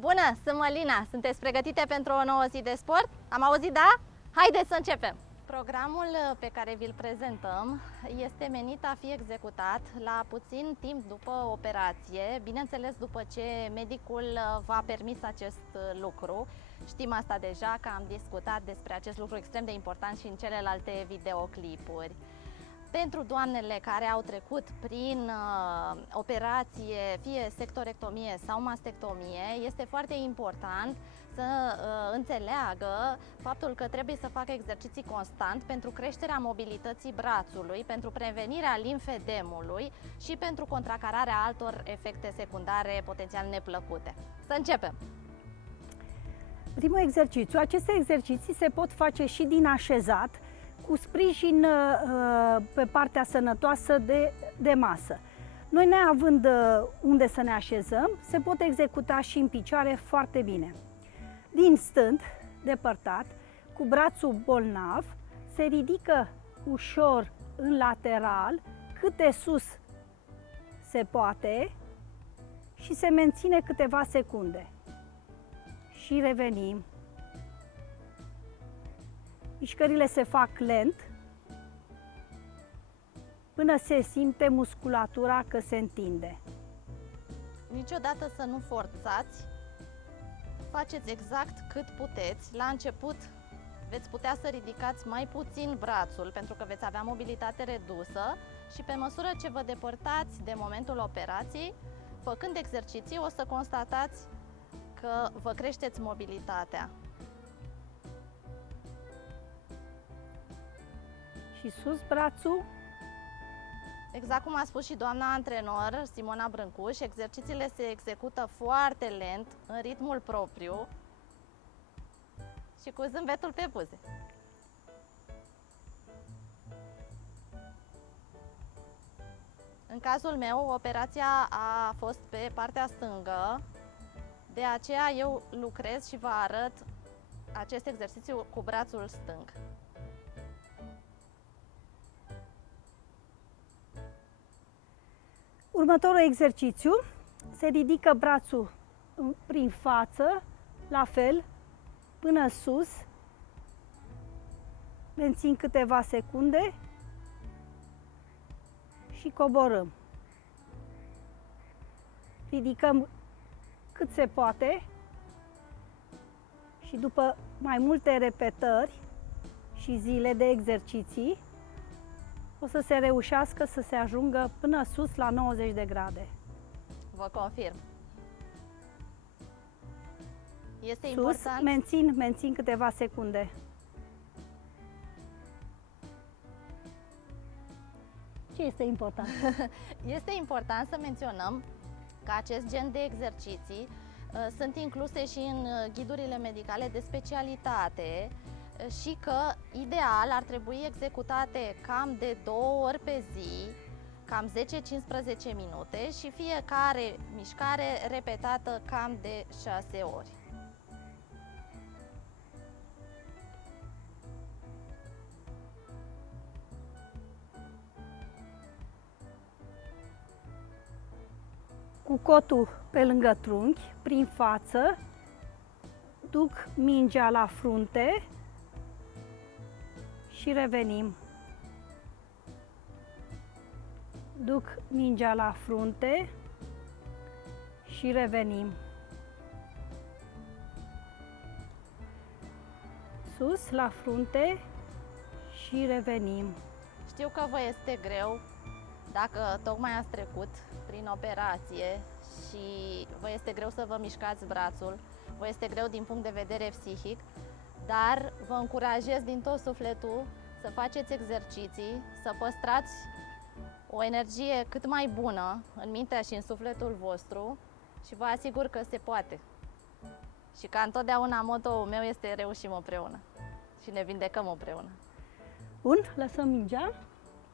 Bună, sunt Mălina. Sunteți pregătite pentru o nouă zi de sport? Am auzit, da? Haideți să începem! Programul pe care vi-l prezentăm este menit a fi executat la puțin timp după operație, bineînțeles după ce medicul v-a permis acest lucru. Știm asta deja, că am discutat despre acest lucru extrem de important și în celelalte videoclipuri. Pentru doamnele care au trecut prin operație, fie sectorectomie sau mastectomie, este foarte important să înțeleagă faptul că trebuie să facă exerciții constant pentru creșterea mobilității brațului, pentru prevenirea limfedemului și pentru contracararea altor efecte secundare potențial neplăcute. Să începem! Primul exercițiu. Aceste exerciții se pot face și din așezat, cu sprijin pe partea sănătoasă de masă. Noi, neavând unde să ne așezăm, se pot executa și în picioare foarte bine. Din stânt, depărtat, cu brațul bolnav, se ridică ușor în lateral, cât de sus se poate și se menține câteva secunde. Și revenim. Mișcările se fac lent, până se simte musculatura că se întinde. Niciodată să nu forțați, faceți exact cât puteți. La început veți putea să ridicați mai puțin brațul pentru că veți avea mobilitate redusă și pe măsură ce vă depărtați de momentul operației, făcând exerciții, o să constatați că vă creșteți mobilitatea. Și sus brațul. Exact cum a spus și doamna antrenor Simona Brâncuș, exercițiile se execută foarte lent, în ritmul propriu și cu zâmbetul pe buze. În cazul meu, operația a fost pe partea stângă, de aceea eu lucrez și vă arăt acest exercițiu cu brațul stâng. Următorul exercițiu, se ridică brațul prin față, la fel, până sus, mențin câteva secunde și coborâm. Ridicăm cât se poate și după mai multe repetări și zile de exerciții, o să se reușească să se ajungă până sus la 90 de grade. Vă confirm. Este Sus, important. mențin câteva secunde. Ce este important? Este important să menționăm că acest gen de exerciții sunt incluse și în ghidurile medicale de specialitate și că, ideal, ar trebui executate cam de 2 ori pe zi, cam 10-15 minute și fiecare mișcare repetată cam de 6 ori. Cu cotul pe lângă trunchi, prin față, duc mingea la frunte și revenim. Duc mingea la frunte și revenim. Sus, la frunte și revenim. Știu că vă este greu dacă tocmai ați trecut prin operație și vă este greu să vă mișcați brațul, vă este greu din punct de vedere psihic, dar vă încurajez din tot sufletul să faceți exerciții, să păstrați o energie cât mai bună în mintea și în sufletul vostru și vă asigur că se poate. Și ca întotdeauna motto-ul meu este reușim împreună și ne vindecăm împreună. Bun, lăsăm mingea.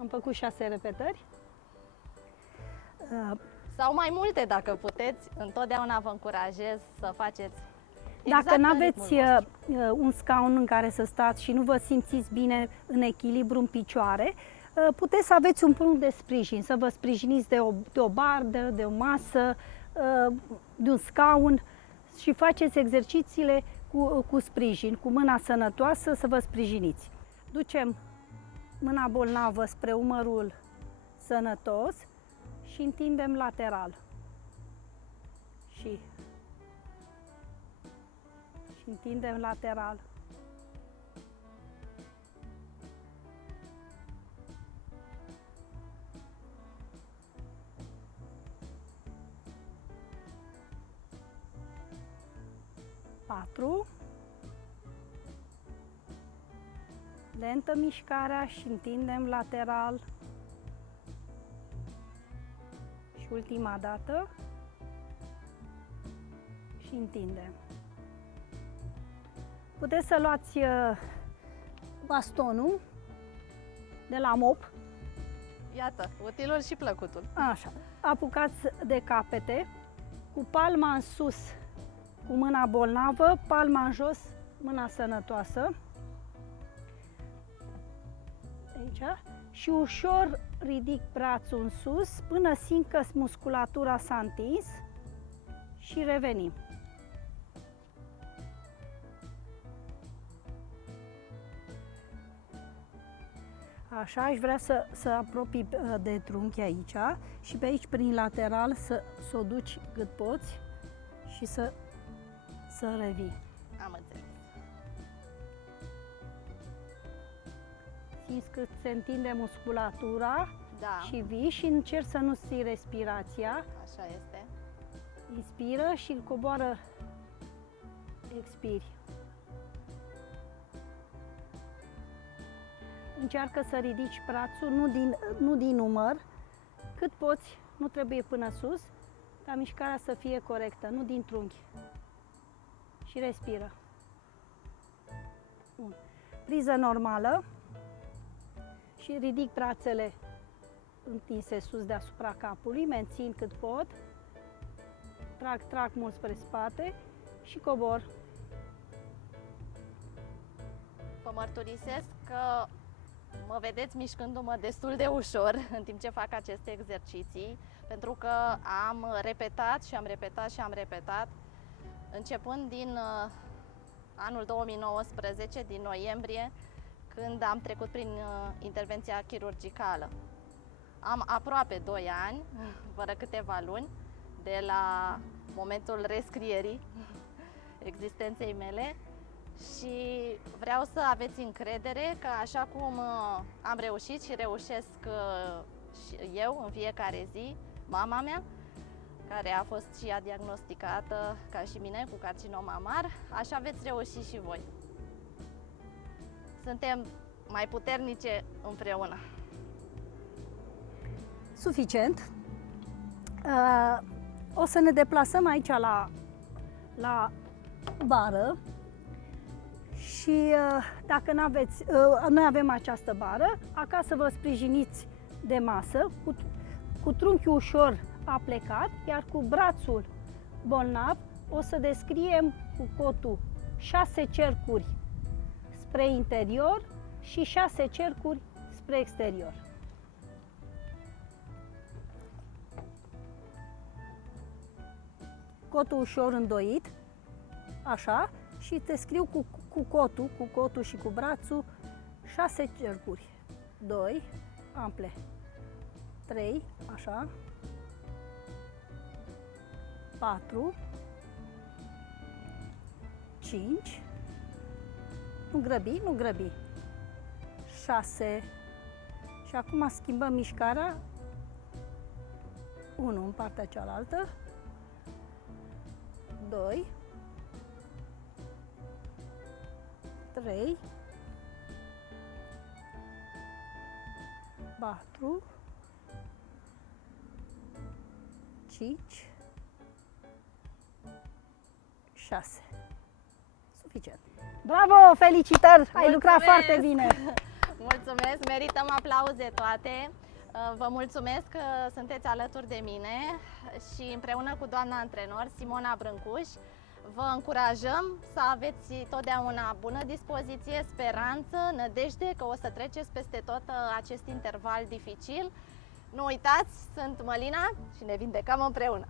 Am făcut 6 repetări. Sau mai multe dacă puteți, întotdeauna vă încurajez să faceți exact. Dacă nu aveți un scaun în care să stați și nu vă simțiți bine în echilibru în picioare, puteți să aveți un punct de sprijin, să vă sprijiniți de o bardă, de o masă, de un scaun, și faceți exercițiile cu sprijin, cu mâna sănătoasă, să vă sprijiniți. Ducem mâna bolnavă spre umărul sănătos și întindem lateral. Și întindem lateral. Patru. Lentă mișcarea și întindem lateral. Și ultima dată. Și întindem. Puteți să luați bastonul de la mop. Iată, utilul și plăcutul. Așa. Apucați de capete, cu palma în sus, cu mâna bolnavă, palma în jos, mâna sănătoasă. Aici. Și ușor ridic brațul în sus până simt că musculatura s-a întins și revenim. Așa, aș vrea să apropii de trunchi aici și pe aici, prin lateral, să o duci cât poți și să revii. Am înțeles. Simți că se întinde musculatura Da, și vii și încerci să nu ții respirația. așa este. Inspiră și coboară, expiri. Încearcă să ridici brațul, nu din umăr, cât poți, nu trebuie până sus, dar mișcarea să fie corectă, nu din trunchi. Și respiră. Bun. Priză normală și ridic brațele întinse sus deasupra capului, mențin cât pot, trag mult spre spate și cobor. Vă mărturisesc că mă vedeți mișcându-mă destul de ușor în timp ce fac aceste exerciții, pentru că am repetat și am repetat și am repetat, începând din anul 2019, din noiembrie, când am trecut prin intervenția chirurgicală. Am aproape 2 ani, fără câteva luni, de la momentul rescrierii existenței mele. Și vreau să aveți încredere că așa cum am reușit și reușesc și eu în fiecare zi, mama mea, care a fost și ea diagnosticată ca și mine cu carcinom mamar, așa veți reuși și voi. Suntem mai puternice împreună. Suficient. O să ne deplasăm aici la bară. Și dacă n-aveți, noi avem această bară, acasă vă sprijiniți de masă, cu trunchiul ușor aplecat, iar cu brațul bolnav o să descriem cu cotul 6 cercuri spre interior și 6 cercuri spre exterior. Cotul ușor îndoit, așa, și te scriu cu cotul și cu brațul 6 cercuri. 2 ample. 3, așa. 4. 5. Nu grăbi. 6. Și acum schimbăm mișcarea. 1 în partea cealaltă. 2. 3, 4, 5, 6. Suficient. Bravo, felicitări! Ai lucrat foarte bine! Mulțumesc, merităm aplauze toate. Vă mulțumesc că sunteți alături de mine și împreună cu doamna antrenor Simona Brâncuș vă încurajăm să aveți totdeauna bună dispoziție, speranță, nădejde că o să treceți peste tot acest interval dificil. Nu uitați, sunt Mălina și ne vindecăm împreună!